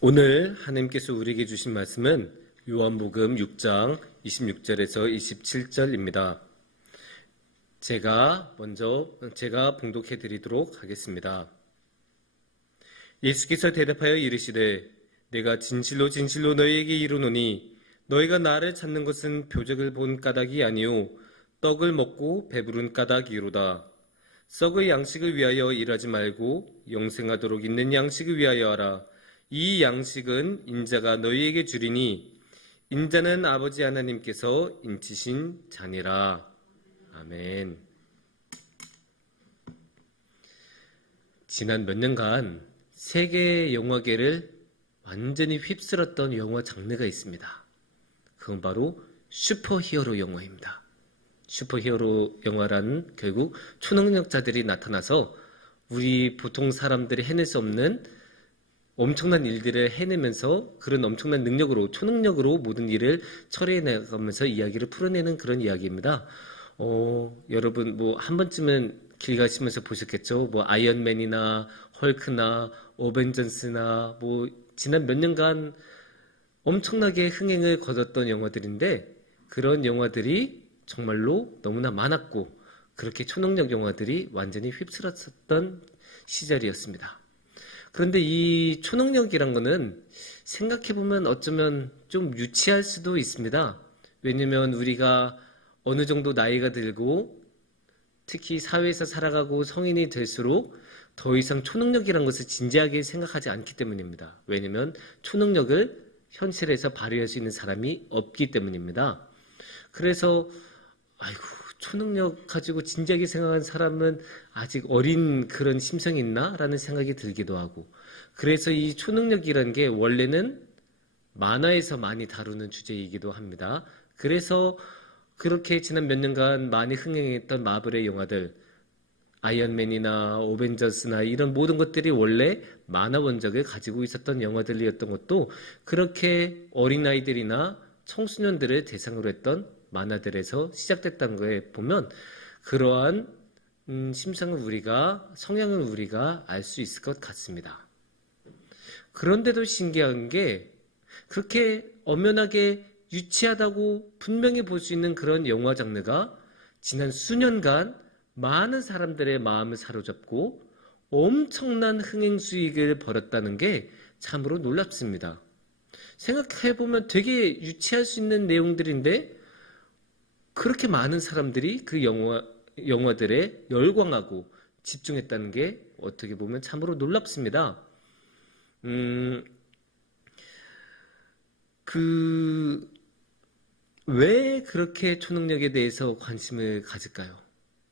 오늘 하나님께서 우리에게 주신 말씀은 요한복음 6장 26절에서 27절입니다. 제가 봉독해 드리도록 하겠습니다. 예수께서 대답하여 이르시되 내가 진실로 진실로 너희에게 이르노니 너희가 나를 찾는 것은 표적을 본 까닭이 아니요 떡을 먹고 배부른 까닭이로다. 썩의 양식을 위하여 일하지 말고 영생하도록 있는 양식을 위하여 하라. 이 양식은 인자가 너희에게 주리니 인자는 아버지 하나님께서 인치신 자니라. 아멘. 지난 몇 년간 세계 영화계를 완전히 휩쓸었던 영화 장르가 있습니다. 그건 바로 슈퍼히어로 영화입니다. 슈퍼히어로 영화란 결국 초능력자들이 나타나서 우리 보통 사람들이 해낼 수 없는 엄청난 일들을 해내면서 그런 엄청난 능력으로, 초능력으로 모든 일을 처리해 나가면서 이야기를 풀어내는 그런 이야기입니다. 여러분 한 번쯤은 길 가시면서 보셨겠죠? 아이언맨이나 헐크나 어벤져스나 지난 몇 년간 엄청나게 흥행을 거뒀던 영화들인데 그런 영화들이 정말로 너무나 많았고 그렇게 초능력 영화들이 완전히 휩쓸었었던 시절이었습니다. 그런데 이 초능력이란 거는 생각해보면 어쩌면 좀 유치할 수도 있습니다. 왜냐면 우리가 어느 정도 나이가 들고 특히 사회에서 살아가고 성인이 될수록 더 이상 초능력이란 것을 진지하게 생각하지 않기 때문입니다. 왜냐면 초능력을 현실에서 발휘할 수 있는 사람이 없기 때문입니다. 그래서 초능력 가지고 진지하게 생각하는 사람은 아직 어린 그런 심성이 있나? 라는 생각이 들기도 하고, 그래서 이 초능력이라는 게 원래는 만화에서 많이 다루는 주제이기도 합니다. 그래서 그렇게 지난 몇 년간 많이 흥행했던 마블의 영화들, 아이언맨이나 오벤져스나 이런 모든 것들이 원래 만화 원작을 가지고 있었던 영화들이었던 것도 그렇게 어린아이들이나 청소년들을 대상으로 했던 만화들에서 시작됐다는 거에 보면 그러한 심성을 성향을 우리가 알 수 있을 것 같습니다. 그런데도 신기한 게 그렇게 엄연하게 유치하다고 분명히 볼 수 있는 그런 영화 장르가 지난 수년간 많은 사람들의 마음을 사로잡고 엄청난 흥행 수익을 벌였다는 게 참으로 놀랍습니다. 생각해보면 되게 유치할 수 있는 내용들인데 그렇게 많은 사람들이 그 영화들에 열광하고 집중했다는 게 어떻게 보면 참으로 놀랍습니다. 왜 그렇게 초능력에 대해서 관심을 가질까요?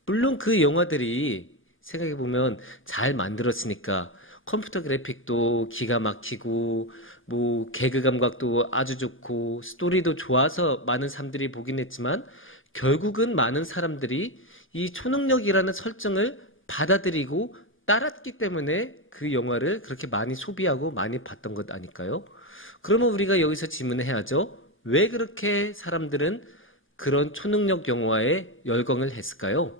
물론 그 영화들이 생각해보면 잘 만들었으니까 컴퓨터 그래픽도 기가 막히고 개그 감각도 아주 좋고 스토리도 좋아서 많은 사람들이 보긴 했지만 결국은 많은 사람들이 이 초능력이라는 설정을 받아들이고 따랐기 때문에 그 영화를 그렇게 많이 소비하고 많이 봤던 것 아닐까요? 그러면 우리가 여기서 질문을 해야죠. 왜 그렇게 사람들은 그런 초능력 영화에 열광을 했을까요?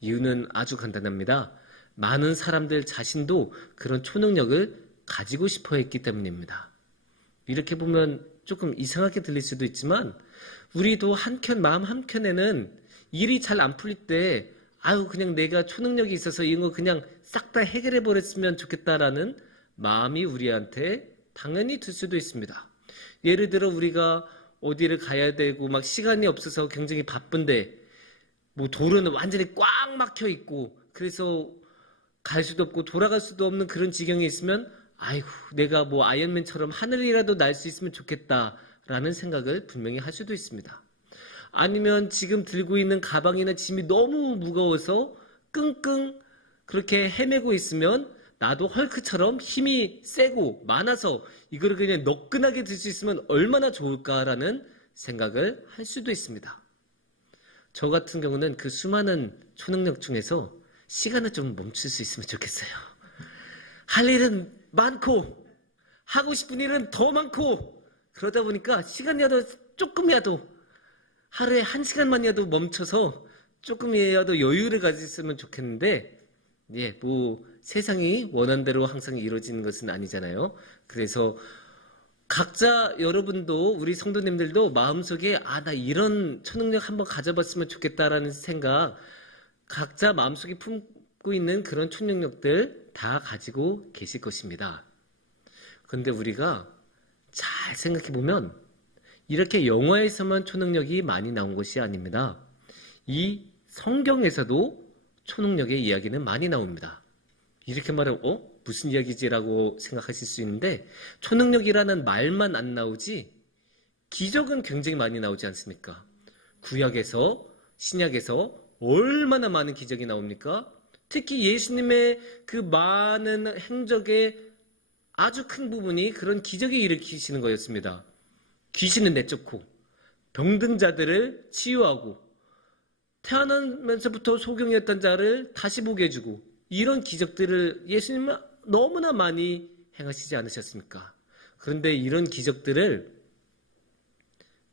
이유는 아주 간단합니다. 많은 사람들 자신도 그런 초능력을 가지고 싶어 했기 때문입니다. 이렇게 보면 조금 이상하게 들릴 수도 있지만 우리도 마음 한켠에는 일이 잘 안 풀릴 때 그냥 내가 초능력이 있어서 이런 거 그냥 싹 다 해결해 버렸으면 좋겠다라는 마음이 우리한테 당연히 들 수도 있습니다. 예를 들어 우리가 어디를 가야 되고 시간이 없어서 굉장히 바쁜데 도로는 완전히 꽉 막혀 있고 그래서 갈 수도 없고 돌아갈 수도 없는 그런 지경에 있으면 내가 아이언맨처럼 하늘이라도 날 수 있으면 좋겠다라는 생각을 분명히 할 수도 있습니다. 아니면 지금 들고 있는 가방이나 짐이 너무 무거워서 끙끙 그렇게 헤매고 있으면 나도 헐크처럼 힘이 세고 많아서 이걸 그냥 너끈하게 들 수 있으면 얼마나 좋을까라는 생각을 할 수도 있습니다. 저 같은 경우는 그 수많은 초능력 중에서 시간을 좀 멈출 수 있으면 좋겠어요. 할 일은 많고 하고 싶은 일은 더 많고 그러다 보니까 시간이라도 조금이라도 하루에 1시간만이라도 멈춰서 조금이라도 여유를 가졌으면 좋겠는데 예, 뭐 세상이 원하는 대로 항상 이루어지는 것은 아니잖아요. 그래서 각자 여러분도 우리 성도님들도 마음속에 나 이런 초능력 한번 가져봤으면 좋겠다라는 생각 각자 마음속에 품고 있는 그런 초능력들 다 가지고 계실 것입니다. 그런데 우리가 잘 생각해 보면 이렇게 영화에서만 초능력이 많이 나온 것이 아닙니다. 이 성경에서도 초능력의 이야기는 많이 나옵니다. 이렇게 말하면 무슨 이야기지라고 생각하실 수 있는데 초능력이라는 말만 안 나오지 기적은 굉장히 많이 나오지 않습니까? 구약에서 신약에서 얼마나 많은 기적이 나옵니까? 특히 예수님의 그 많은 행적의 아주 큰 부분이 그런 기적을 일으키시는 거였습니다. 귀신을 내쫓고 병든 자들을 치유하고 태어나면서부터 소경이었던 자를 다시 보게 해주고 이런 기적들을 예수님은 너무나 많이 행하시지 않으셨습니까? 그런데 이런 기적들을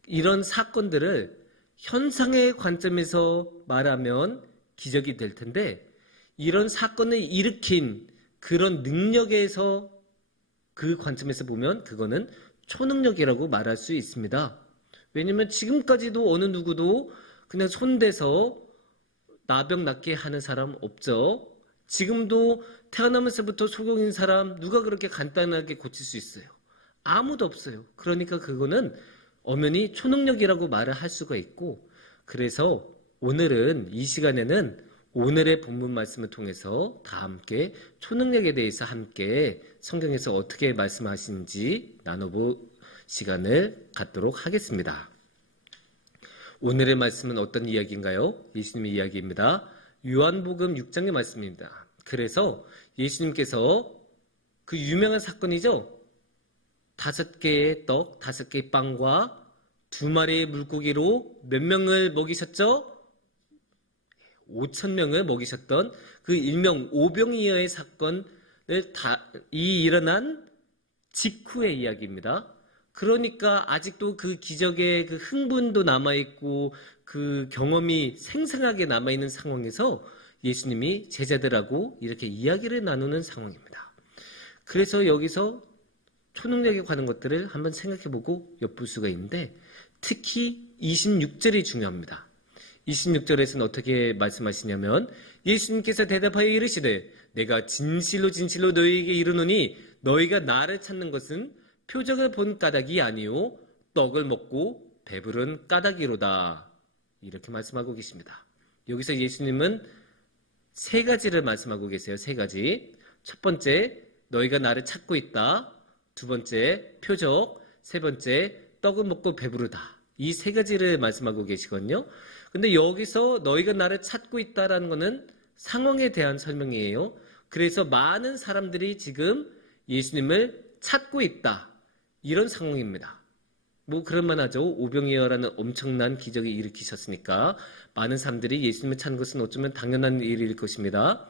이런 사건들을 현상의 관점에서 말하면 기적이 될 텐데 이런 사건을 일으킨 그런 능력에서 그 관점에서 보면 그거는 초능력이라고 말할 수 있습니다. 왜냐하면 지금까지도 어느 누구도 그냥 손대서 나병 낫게 하는 사람 없죠. 지금도 태어나면서부터 소경인 사람 누가 그렇게 간단하게 고칠 수 있어요? 아무도 없어요. 그러니까 그거는 엄연히 초능력이라고 말을 할 수가 있고 그래서 오늘은 이 시간에는 오늘의 본문 말씀을 통해서 다 함께 초능력에 대해서 함께 성경에서 어떻게 말씀하시는지 나눠볼 시간을 갖도록 하겠습니다. 오늘의 말씀은 어떤 이야기인가요? 예수님의 이야기입니다. 요한복음 6장의 말씀입니다. 그래서 예수님께서 그 유명한 사건이죠. 5개의 떡, 5개의 빵과 2마리의 물고기로 몇 명을 먹이셨죠? 5,000명을 먹이셨던 그 일명 오병이어의 사건을 일어난 직후의 이야기입니다. 그러니까 아직도 그 기적의 그 흥분도 남아있고 그 경험이 생생하게 남아있는 상황에서 예수님이 제자들하고 이렇게 이야기를 나누는 상황입니다. 그래서 여기서 초능력에 관한 것들을 한번 생각해보고 엿볼 수가 있는데 특히 26절이 중요합니다. 26절에서는 어떻게 말씀하시냐면 예수님께서 대답하여 이르시되 내가 진실로 진실로 너희에게 이르노니 너희가 나를 찾는 것은 표적을 본 까닭이 아니요 떡을 먹고 배부른 까닭이로다. 이렇게 말씀하고 계십니다. 여기서 예수님은 3가지를 말씀하고 계세요. 3가지. 첫 번째, 너희가 나를 찾고 있다. 2번째, 표적. 3번째, 떡을 먹고 배부르다. 이 3가지를 말씀하고 계시거든요. 근데 여기서 너희가 나를 찾고 있다라는 것은 상황에 대한 설명이에요. 그래서 많은 사람들이 지금 예수님을 찾고 있다. 이런 상황입니다. 뭐 그럴만 하죠. 오병이어라는 엄청난 기적을 일으키셨으니까 많은 사람들이 예수님을 찾는 것은 어쩌면 당연한 일일 것입니다.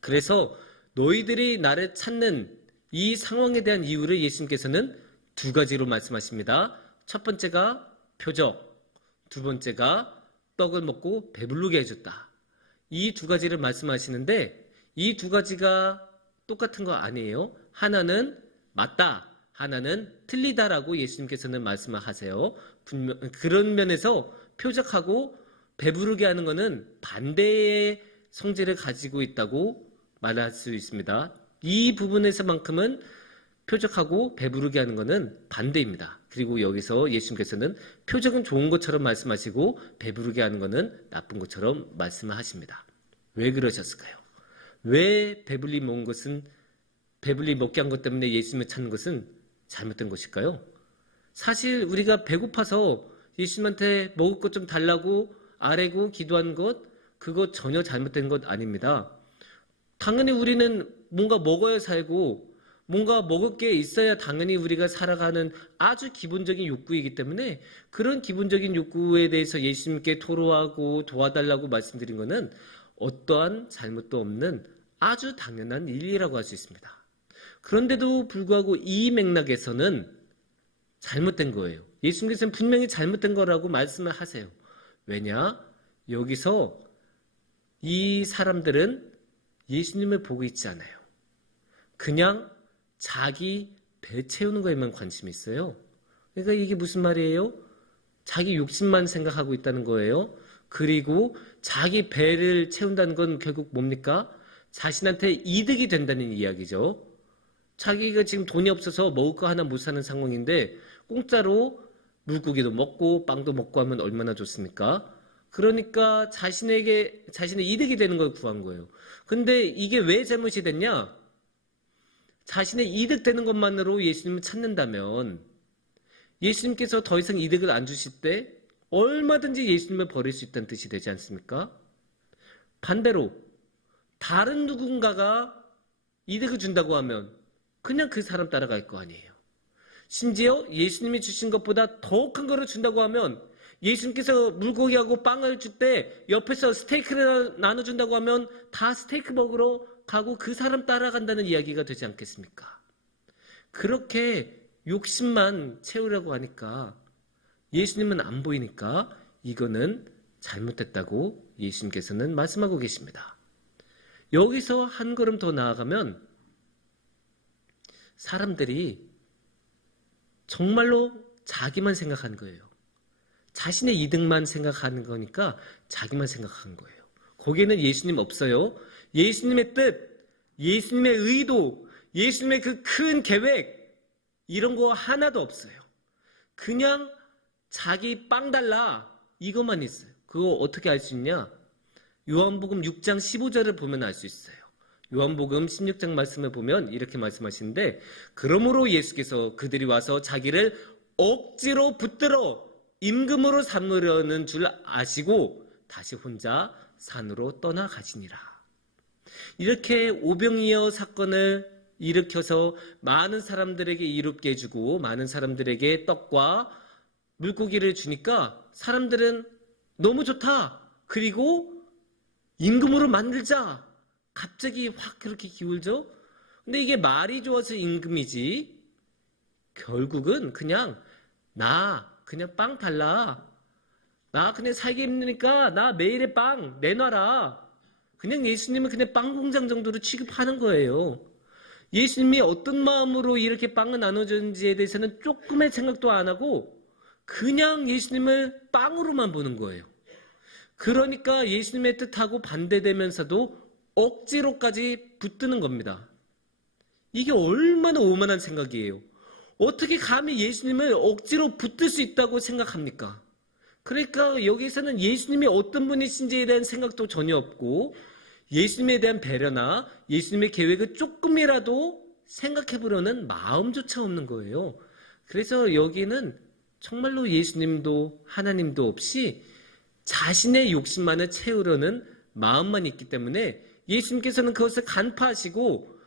그래서 너희들이 나를 찾는 이 상황에 대한 이유를 예수님께서는 2가지로 말씀하십니다. 첫 번째가 표적, 2번째가 떡을 먹고 배부르게 해줬다. 이 2가지를 말씀하시는데 이 2가지가 똑같은 거 아니에요. 하나는 맞다, 하나는 틀리다라고 예수님께서는 말씀을 하세요. 그런 면에서 표적하고 배부르게 하는 것은 반대의 성질을 가지고 있다고 말할 수 있습니다. 이 부분에서만큼은 표적하고 배부르게 하는 것은 반대입니다. 그리고 여기서 예수님께서는 표적은 좋은 것처럼 말씀하시고 배부르게 하는 것은 나쁜 것처럼 말씀을 하십니다. 왜 그러셨을까요? 왜 배불리 먹게 한 것 때문에 예수님을 찾는 것은 잘못된 것일까요? 사실 우리가 배고파서 예수님한테 먹을 것 좀 달라고 아뢰고 기도한 것, 그거 전혀 잘못된 것 아닙니다. 당연히 우리는 뭔가 먹어야 살고 뭔가 먹을 게 있어야 당연히 우리가 살아가는 아주 기본적인 욕구이기 때문에 그런 기본적인 욕구에 대해서 예수님께 토로하고 도와달라고 말씀드린 것은 어떠한 잘못도 없는 아주 당연한 일이라고 할 수 있습니다. 그런데도 불구하고 이 맥락에서는 잘못된 거예요. 예수님께서는 분명히 잘못된 거라고 말씀을 하세요. 왜냐? 여기서 이 사람들은 예수님을 보고 있지 않아요. 그냥 자기 배 채우는 거에만 관심이 있어요. 그러니까 이게 무슨 말이에요? 자기 욕심만 생각하고 있다는 거예요. 그리고 자기 배를 채운다는 건 결국 뭡니까? 자신한테 이득이 된다는 이야기죠. 자기가 지금 돈이 없어서 먹을 거 하나 못 사는 상황인데 공짜로 물고기도 먹고 빵도 먹고 하면 얼마나 좋습니까? 그러니까 자신의 이득이 되는 걸 구한 거예요. 근데 이게 왜 잘못이 됐냐? 자신의 이득 되는 것만으로 예수님을 찾는다면 예수님께서 더 이상 이득을 안 주실 때 얼마든지 예수님을 버릴 수 있다는 뜻이 되지 않습니까? 반대로 다른 누군가가 이득을 준다고 하면 그냥 그 사람 따라갈 거 아니에요. 심지어 예수님이 주신 것보다 더 큰 거를 준다고 하면 예수님께서 물고기하고 빵을 줄 때 옆에서 스테이크를 나눠준다고 하면 다 스테이크 먹으러 가고 그 사람 따라간다는 이야기가 되지 않겠습니까? 그렇게 욕심만 채우려고 하니까 예수님은 안 보이니까 이거는 잘못됐다고 예수님께서는 말씀하고 계십니다. 여기서 한 걸음 더 나아가면 사람들이 정말로 자기만 생각하는 거예요. 자신의 이득만 생각하는 거니까 자기만 생각하는 거예요. 거기에는 예수님 없어요. 예수님의 뜻, 예수님의 의도, 예수님의 그 큰 계획 이런 거 하나도 없어요. 그냥 자기 빵 달라 이것만 있어요. 그거 어떻게 알 수 있냐? 요한복음 6장 15절을 보면 알 수 있어요. 요한복음 16장 말씀을 보면 이렇게 말씀하시는데 그러므로 예수께서 그들이 와서 자기를 억지로 붙들어 임금으로 삼으려는 줄 아시고 다시 혼자 산으로 떠나가시니라. 이렇게 오병이어 사건을 일으켜서 많은 사람들에게 이롭게 해주고 많은 사람들에게 떡과 물고기를 주니까 사람들은 너무 좋다. 그리고 임금으로 만들자. 갑자기 확 그렇게 기울죠? 근데 이게 말이 좋아서 임금이지 결국은 그냥 그냥 빵 달라. 나 그냥 살기 힘드니까 나 매일의 빵 내놔라. 그냥 예수님은 그냥 빵 공장 정도로 취급하는 거예요. 예수님이 어떤 마음으로 이렇게 빵을 나눠줬는지에 대해서는 조금의 생각도 안 하고 그냥 예수님을 빵으로만 보는 거예요. 그러니까 예수님의 뜻하고 반대되면서도 억지로까지 붙드는 겁니다. 이게 얼마나 오만한 생각이에요. 어떻게 감히 예수님을 억지로 붙들 수 있다고 생각합니까? 그러니까 여기서는 예수님이 어떤 분이신지에 대한 생각도 전혀 없고 예수님에 대한 배려나 예수님의 계획을 조금이라도 생각해보려는 마음조차 없는 거예요. 그래서 여기는 정말로 예수님도 하나님도 없이 자신의 욕심만을 채우려는 마음만 있기 때문에 예수님께서는 그것을 간파하시고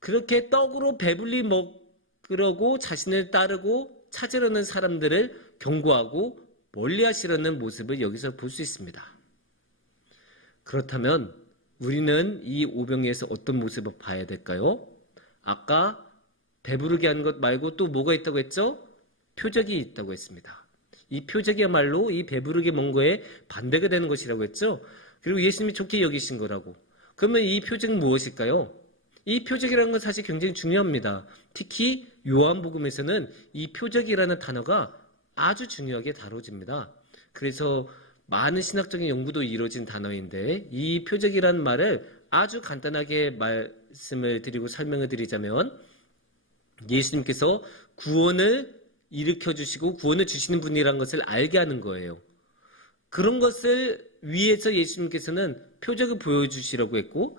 그렇게 떡으로 배불리 먹으려고 자신을 따르고 찾으려는 사람들을 경고하고 멀리하시려는 모습을 여기서 볼 수 있습니다. 그렇다면 우리는 이 오병이에서 어떤 모습을 봐야 될까요? 아까 배부르게 하는 것 말고 또 뭐가 있다고 했죠? 표적이 있다고 했습니다. 이 표적이야말로 이 배부르게 먹은 거에 반대가 되는 것이라고 했죠? 그리고 예수님이 좋게 여기신 거라고. 그러면 이 표적은 무엇일까요? 이 표적이라는 건 사실 굉장히 중요합니다. 특히 요한복음에서는 이 표적이라는 단어가 아주 중요하게 다뤄집니다. 그래서 많은 신학적인 연구도 이루어진 단어인데 이 표적이라는 말을 아주 간단하게 말씀을 드리고 설명을 드리자면 예수님께서 구원을 일으켜주시고 구원을 주시는 분이라는 것을 알게 하는 거예요. 그런 것을 위해서 예수님께서는 표적을 보여주시려고 했고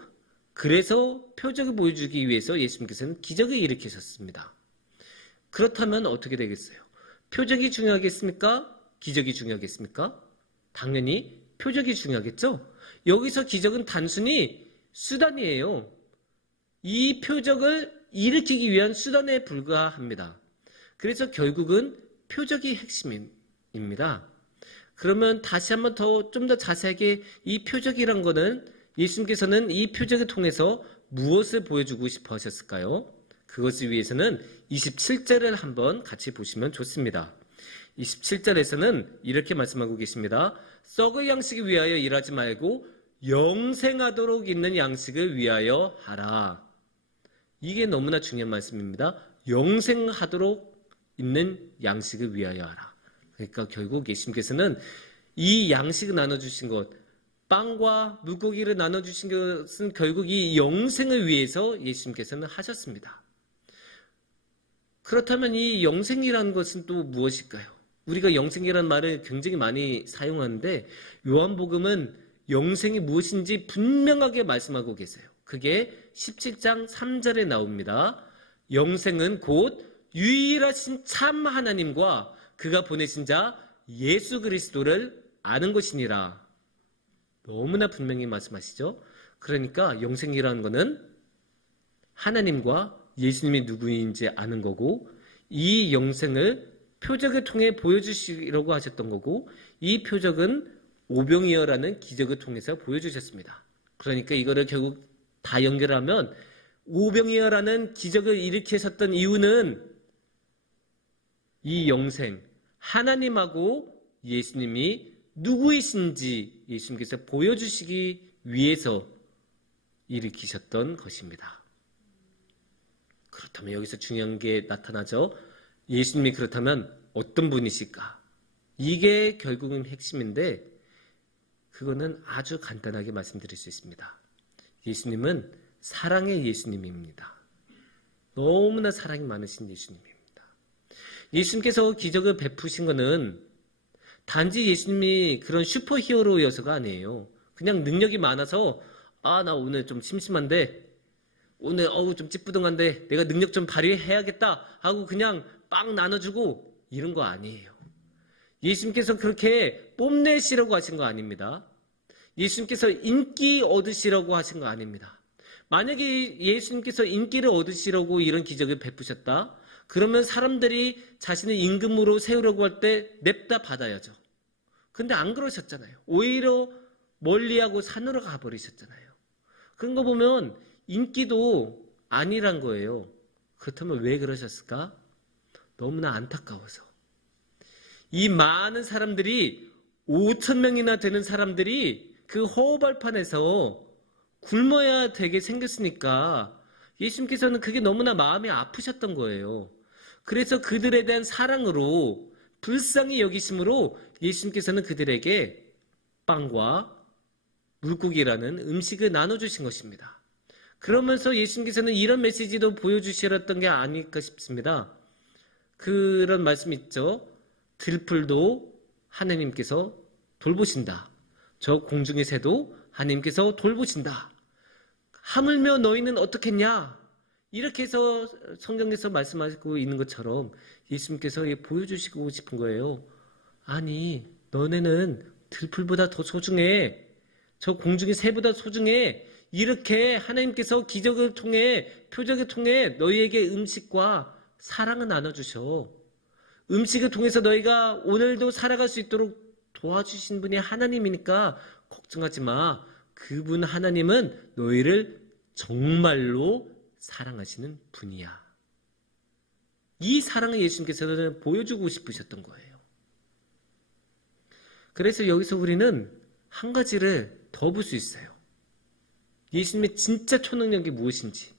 그래서 표적을 보여주기 위해서 예수님께서는 기적을 일으키셨습니다. 그렇다면 어떻게 되겠어요? 표적이 중요하겠습니까? 기적이 중요하겠습니까? 당연히 표적이 중요하겠죠? 여기서 기적은 단순히 수단이에요. 이 표적을 일으키기 위한 수단에 불과합니다. 그래서 결국은 표적이 핵심입니다. 그러면 다시 한번 좀 더 자세하게 이 표적이란 거는 예수님께서는 이 표적을 통해서 무엇을 보여주고 싶어 하셨을까요? 그것을 위해서는 27절을 한번 같이 보시면 좋습니다. 27절에서는 이렇게 말씀하고 계십니다. 썩을 양식을 위하여 일하지 말고 영생하도록 있는 양식을 위하여 하라. 이게 너무나 중요한 말씀입니다. 영생하도록 있는 양식을 위하여 하라. 그러니까 결국 예수님께서는 이 양식을 나눠주신 것, 빵과 물고기를 나눠주신 것은 결국 이 영생을 위해서 예수님께서는 하셨습니다. 그렇다면 이 영생이라는 것은 또 무엇일까요? 우리가 영생이라는 말을 굉장히 많이 사용하는데 요한복음은 영생이 무엇인지 분명하게 말씀하고 계세요. 그게 17장 3절에 나옵니다. 영생은 곧 유일하신 참 하나님과 그가 보내신 자 예수 그리스도를 아는 것이니라. 너무나 분명히 말씀하시죠. 그러니까 영생이라는 것은 하나님과 예수님이 누구인지 아는 거고, 이 영생을 표적을 통해 보여주시려고 하셨던 거고, 이 표적은 오병이어라는 기적을 통해서 보여주셨습니다. 그러니까 이거를 결국 다 연결하면 오병이어라는 기적을 일으키셨던 이유는 이 영생, 하나님하고 예수님이 누구이신지 예수님께서 보여주시기 위해서 일으키셨던 것입니다. 그렇다면 여기서 중요한 게 나타나죠. 예수님이 그렇다면 어떤 분이실까? 이게 결국은 핵심인데 그거는 아주 간단하게 말씀드릴 수 있습니다. 예수님은 사랑의 예수님입니다. 너무나 사랑이 많으신 예수님입니다. 예수님께서 기적을 베푸신 것은 단지 예수님이 그런 슈퍼히어로여서가 아니에요. 그냥 능력이 많아서 나 오늘 좀 심심한데 오늘 좀 찌뿌둥한데 내가 능력 좀 발휘해야겠다 하고 그냥 빵 나눠주고 이런 거 아니에요. 예수님께서 그렇게 뽐내시려고 하신 거 아닙니다. 예수님께서 인기 얻으시려고 하신 거 아닙니다. 만약에 예수님께서 인기를 얻으시려고 이런 기적을 베푸셨다, 그러면 사람들이 자신의 임금으로 세우려고 할 때 냅다 받아야죠. 근데 안 그러셨잖아요. 오히려 멀리하고 산으로 가버리셨잖아요. 그런 거 보면 인기도 아니란 거예요. 그렇다면 왜 그러셨을까? 너무나 안타까워서. 이 많은 사람들이 5,000명이나 되는 사람들이 그 허허벌판에서 굶어야 되게 생겼으니까 예수님께서는 그게 너무나 마음이 아프셨던 거예요. 그래서 그들에 대한 사랑으로 불쌍히 여기심으로 예수님께서는 그들에게 빵과 물고기라는 음식을 나눠주신 것입니다. 그러면서 예수님께서는 이런 메시지도 보여주셨던 게 아닐까 싶습니다. 그런 말씀 있죠. 들풀도 하나님께서 돌보신다. 저 공중의 새도 하나님께서 돌보신다. 하물며 너희는 어떻겠냐? 이렇게 해서 성경에서 말씀하고 있는 것처럼 예수님께서 보여주시고 싶은 거예요. 아니, 너네는 들풀보다 더 소중해. 저 공중의 새보다 소중해. 이렇게 하나님께서 기적을 통해, 표적을 통해 너희에게 음식과 사랑을 나눠주셔. 음식을 통해서 너희가 오늘도 살아갈 수 있도록 도와주신 분이 하나님이니까 걱정하지 마. 그분 하나님은 너희를 정말로 사랑하시는 분이야. 이 사랑을 예수님께서는 보여주고 싶으셨던 거예요. 그래서 여기서 우리는 한 가지를 더 볼 수 있어요. 예수님의 진짜 초능력이 무엇인지.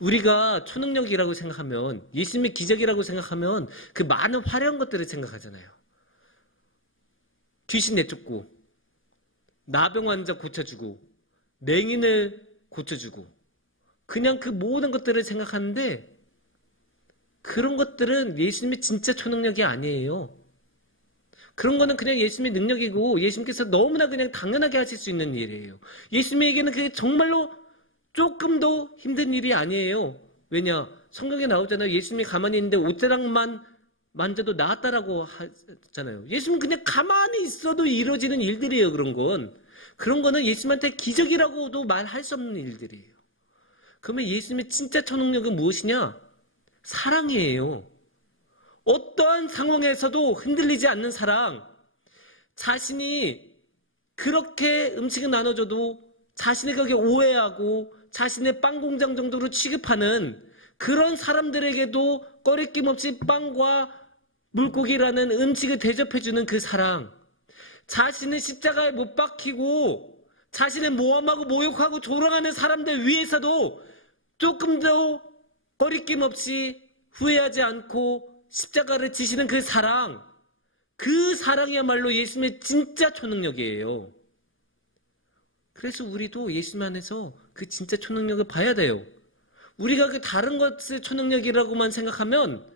우리가 초능력이라고 생각하면, 예수님의 기적이라고 생각하면 그 많은 화려한 것들을 생각하잖아요. 귀신 내쫓고, 나병 환자 고쳐주고, 맹인을 고쳐주고, 그냥 그 모든 것들을 생각하는데 그런 것들은 예수님의 진짜 초능력이 아니에요. 그런 거는 그냥 예수님의 능력이고 예수님께서 너무나 그냥 당연하게 하실 수 있는 일이에요. 예수님에게는 그게 정말로 조금도 힘든 일이 아니에요. 왜냐? 성경에 나오잖아요. 예수님이 가만히 있는데 옷자락만 만져도 나았다라고 하잖아요. 예수님은 그냥 가만히 있어도 이루어지는 일들이에요. 그런 거는 예수님한테 기적이라고도 말할 수 없는 일들이에요. 그러면 예수님의 진짜 초능력은 무엇이냐? 사랑이에요. 어떠한 상황에서도 흔들리지 않는 사랑. 자신이 그렇게 음식을 나눠줘도 자신이 거기에 오해하고 자신의 빵 공장 정도로 취급하는 그런 사람들에게도 꺼리낌 없이 빵과 물고기라는 음식을 대접해주는 그 사랑. 자신을 십자가에 못 박히고 자신을 모함하고 모욕하고 조롱하는 사람들 위해서도 조금 더 거리낌 없이 후회하지 않고 십자가를 지시는 그 사랑이야말로 예수님의 진짜 초능력이에요. 그래서 우리도 예수님 안에서 그 진짜 초능력을 봐야 돼요. 우리가 그 다른 것을 초능력이라고만 생각하면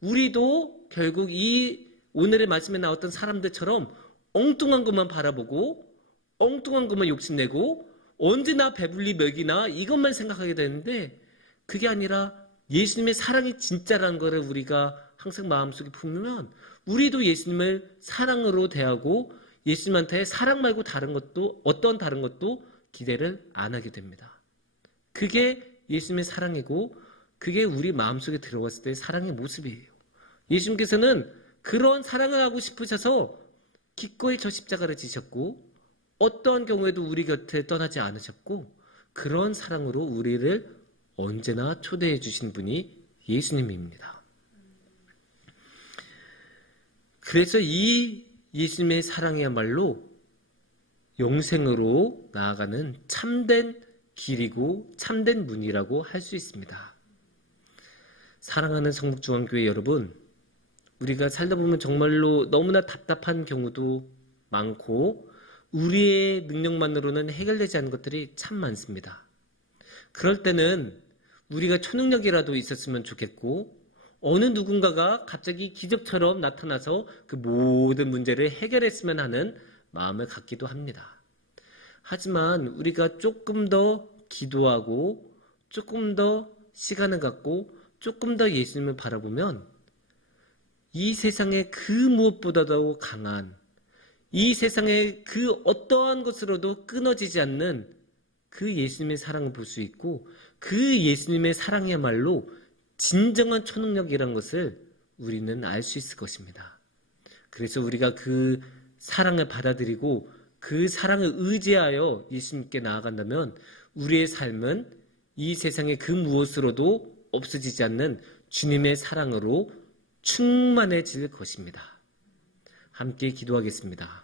우리도 결국 이 오늘의 말씀에 나왔던 사람들처럼 엉뚱한 것만 바라보고 엉뚱한 것만 욕심내고 언제나 배불리 먹이나 이것만 생각하게 되는데, 그게 아니라 예수님의 사랑이 진짜라는 것을 우리가 항상 마음속에 품으면 우리도 예수님을 사랑으로 대하고 예수님한테 사랑 말고 어떤 다른 것도 기대를 안 하게 됩니다. 그게 예수님의 사랑이고 그게 우리 마음속에 들어갔을 때의 사랑의 모습이에요. 예수님께서는 그런 사랑을 하고 싶으셔서 기꺼이 저 십자가를 지셨고 어떠한 경우에도 우리 곁에 떠나지 않으셨고 그런 사랑으로 우리를 언제나 초대해 주신 분이 예수님입니다. 그래서 이 예수님의 사랑이야말로 영생으로 나아가는 참된 길이고 참된 문이라고 할 수 있습니다. 사랑하는 성북중앙교회 여러분, 우리가 살다 보면 정말로 너무나 답답한 경우도 많고 우리의 능력만으로는 해결되지 않는 것들이 참 많습니다. 그럴 때는 우리가 초능력이라도 있었으면 좋겠고 어느 누군가가 갑자기 기적처럼 나타나서 그 모든 문제를 해결했으면 하는 마음을 갖기도 합니다. 하지만 우리가 조금 더 기도하고 조금 더 시간을 갖고 조금 더 예수님을 바라보면 이 세상의 그 무엇보다도 강한, 이 세상의 그 어떠한 것으로도 끊어지지 않는 그 예수님의 사랑을 볼 수 있고 그 예수님의 사랑이야말로 진정한 초능력이란 것을 우리는 알 수 있을 것입니다. 그래서 우리가 그 사랑을 받아들이고 그 사랑을 의지하여 예수님께 나아간다면 우리의 삶은 이 세상의 그 무엇으로도 없어지지 않는 주님의 사랑으로 충만해질 것입니다. 함께 기도하겠습니다.